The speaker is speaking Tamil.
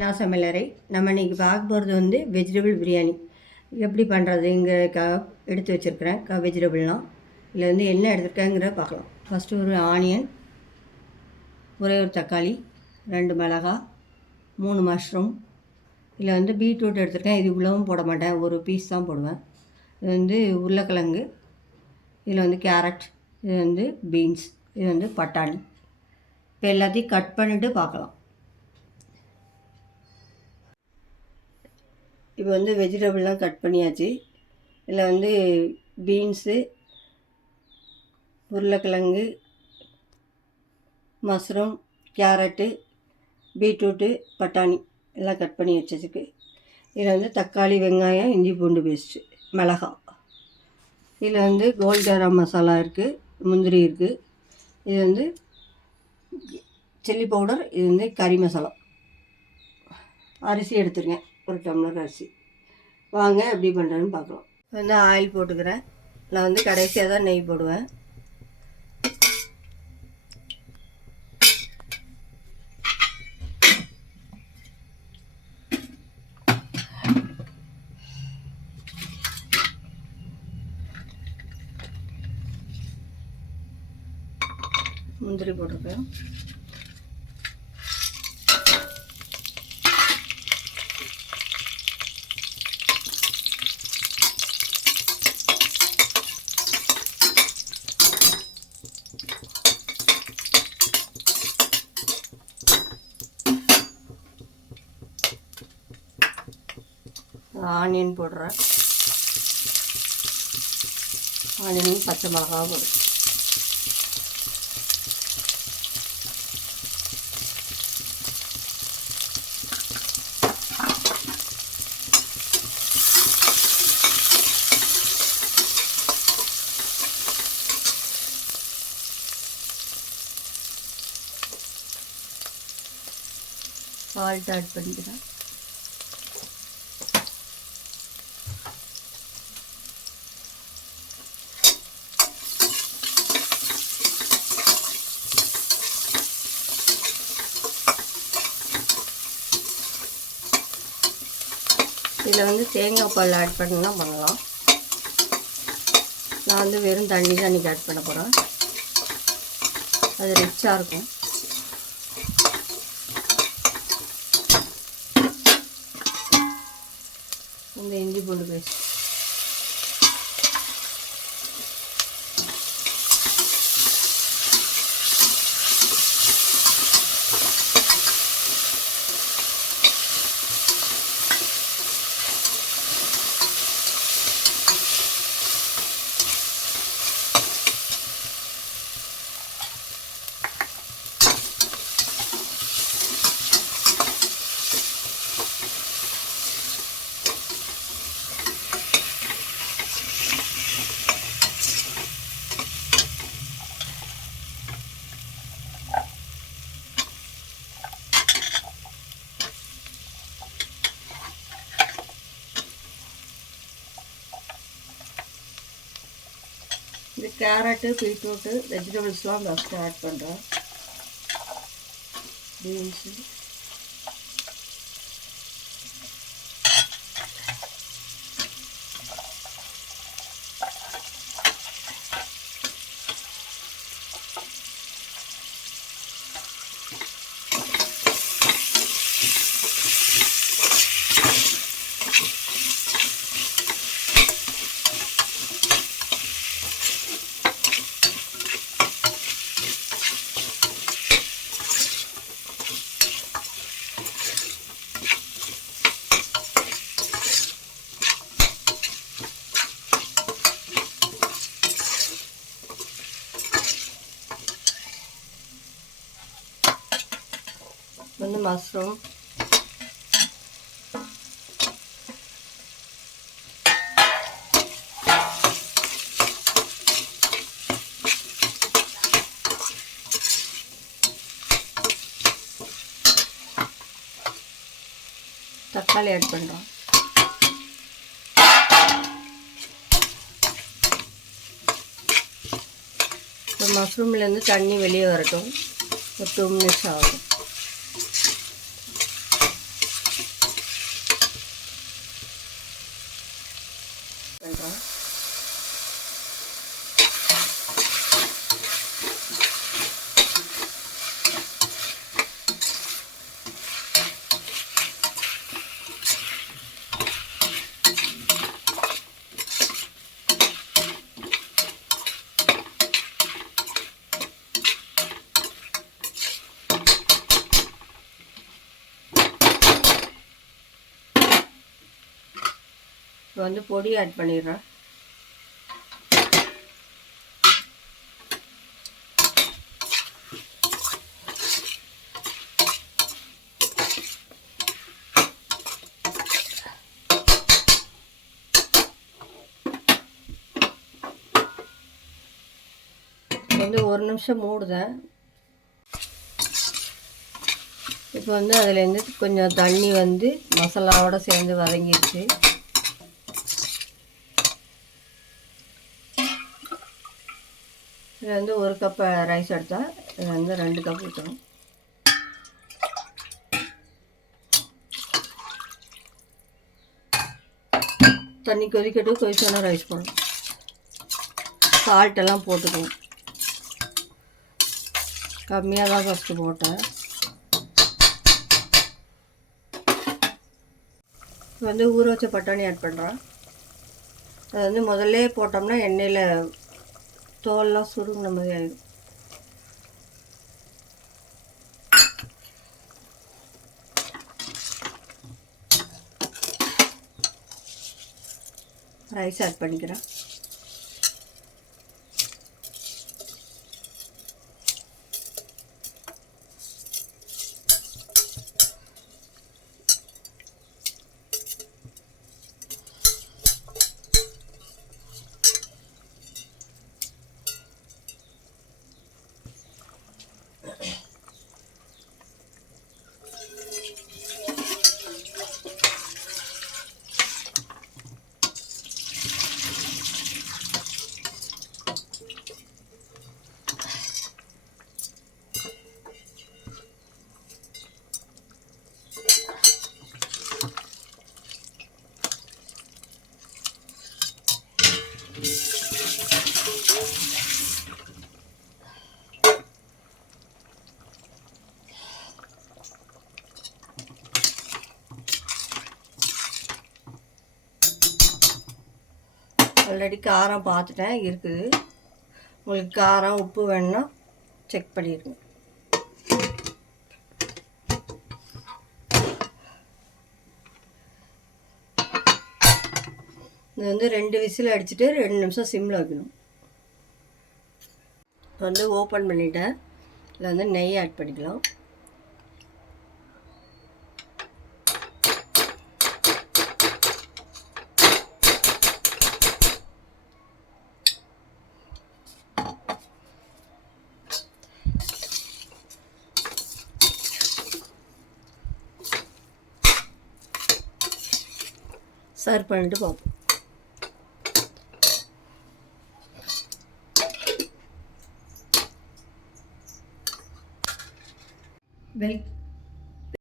நான் சமையலறை நம்ம இன்றைக்கி பார்க்க போகிறது வந்து வெஜிடபிள் பிரியாணி எப்படி பண்ணுறதுங்கிறதுக்காக எடுத்து வச்சுருக்கிறேன். வெஜிடபிள்லாம் இதில் வந்து என்ன எடுத்துருக்கேங்கிறத பார்க்கலாம். ஃபஸ்ட்டு ஒரு ஆனியன், ஒரே ஒரு தக்காளி, 2 மிளகாய், 3 மஷ்ரூம். இதில் வந்து பீட்ரூட் எடுத்துருக்கேன். இது இவ்வளவும் போட மாட்டேன், ஒரு பீஸ் தான் போடுவேன். இது வந்து உருளைக்கிழங்கு, இதில் வந்து கேரட், இது வந்து பீன்ஸ், இது வந்து பட்டாணி. இப்போ எல்லாத்தையும் கட் பண்ணிவிட்டு பார்க்கலாம். இப்போ வந்து வெஜிடபிள்லாம் கட் பண்ணியாச்சு. இதில் வந்து பீன்ஸு, உருளைக்கிழங்கு, மஷ்ரூம், கேரட்டு, பீட்ரூட்டு, பட்டாணி எல்லாம் கட் பண்ணி வச்சிருக்கு. இதில் வந்து தக்காளி, வெங்காயம், இஞ்சி பூண்டு பேஸ்ட்டு, மிளகாய். இதில் வந்து கோல்ட் கரம் மசாலா இருக்குது, முந்திரி இருக்குது. இது வந்து சில்லி பவுடர், இது வந்து கறி மசாலா. அரிசி எடுத்துருக்கேன், 1 டம்ளர் அரிசி. வாங்க எப்படி பண்ணுறேன்னு பார்க்கலாம். வந்து ஆயில் போட்டுக்கிறேன். நான் வந்து கடைசியாக தான் நெய் போடுவேன். முந்திரி போட்டிருக்கேன். ஆனியன் போடுறேன். ஆனியன், பச்சை மிளகா போடுறேன். சால்ட் ஆட் பண்ணிக்கிறேன். இதில் வந்து தேங்காய் பால் ஆட் பண்ணலாம். நான் வந்து வெறும் தண்ணி தான் இன்றைக்கி ஆட் பண்ண போகிறேன். அது ரிச்சாக இருக்கும். இந்த இஞ்சி பூண்டு பேஸ்ட், இந்த கேரட்டு, பீட்ரூட்டு, வெஜிடபிள்ஸ்லாம் ஃபஸ்ட்டு ஆட் பண்ணுறேன். பீன்ஸு, வந்து மஷ்ரூம், தக்காளி ஆட் பண்ணுறோம். இப்போ மஷ்ரூம்லேருந்து தண்ணி வெளியே வரட்டும். ஒரு 2 மினிட்ஸ் ஆகும். இப்போ வந்து பொடி ஆட் பண்ணிடுறேன். வந்து 1 நிமிஷம் மூடுதேன். இப்போ வந்து அதுலேருந்து கொஞ்சம் தண்ணி வந்து மசாலாவோடு சேர்ந்து வதங்கிடுச்சு. இதில் வந்து 1 கப் ரைஸ் எடுத்தால் இதில் வந்து 2 கப் ஊற்றணும். தண்ணி கொதிக்கட்டும். கொதிச்சோன்னா ரைஸ் போடணும். சால்ட்டெல்லாம் போட்டுக்கணும். கம்மியாக தான் ஃபஸ்ட்டு போட்டேன். இப்போ வந்து ஊற வச்ச பட்டாணி ஆட் பண்ணுறேன். அது வந்து முதல்ல போட்டோம்னா எண்ணெயில் தோல்லாம் சுருங்கின மாதிரி ஆகிடும். ரைஸ் ஆட் பண்ணிக்கிறேன். ஆல்ரெடி காரம் பார்த்துட்டேன் இருக்குது. உங்களுக்கு காரம் உப்பு வேணுன்னா செக் பண்ணிடுங்க. இது வந்து 2 விசில் அடிச்சுட்டு 2 நிமிஷம் சிம்மில் வைக்கணும். இப்போ வந்து ஓப்பன் பண்ணிவிட்டேன். இதில் வந்து நெய் ஆட் பண்ணிக்கலாம். சர்வ் பண்ணிட்டு பார்ப்போம். வெல்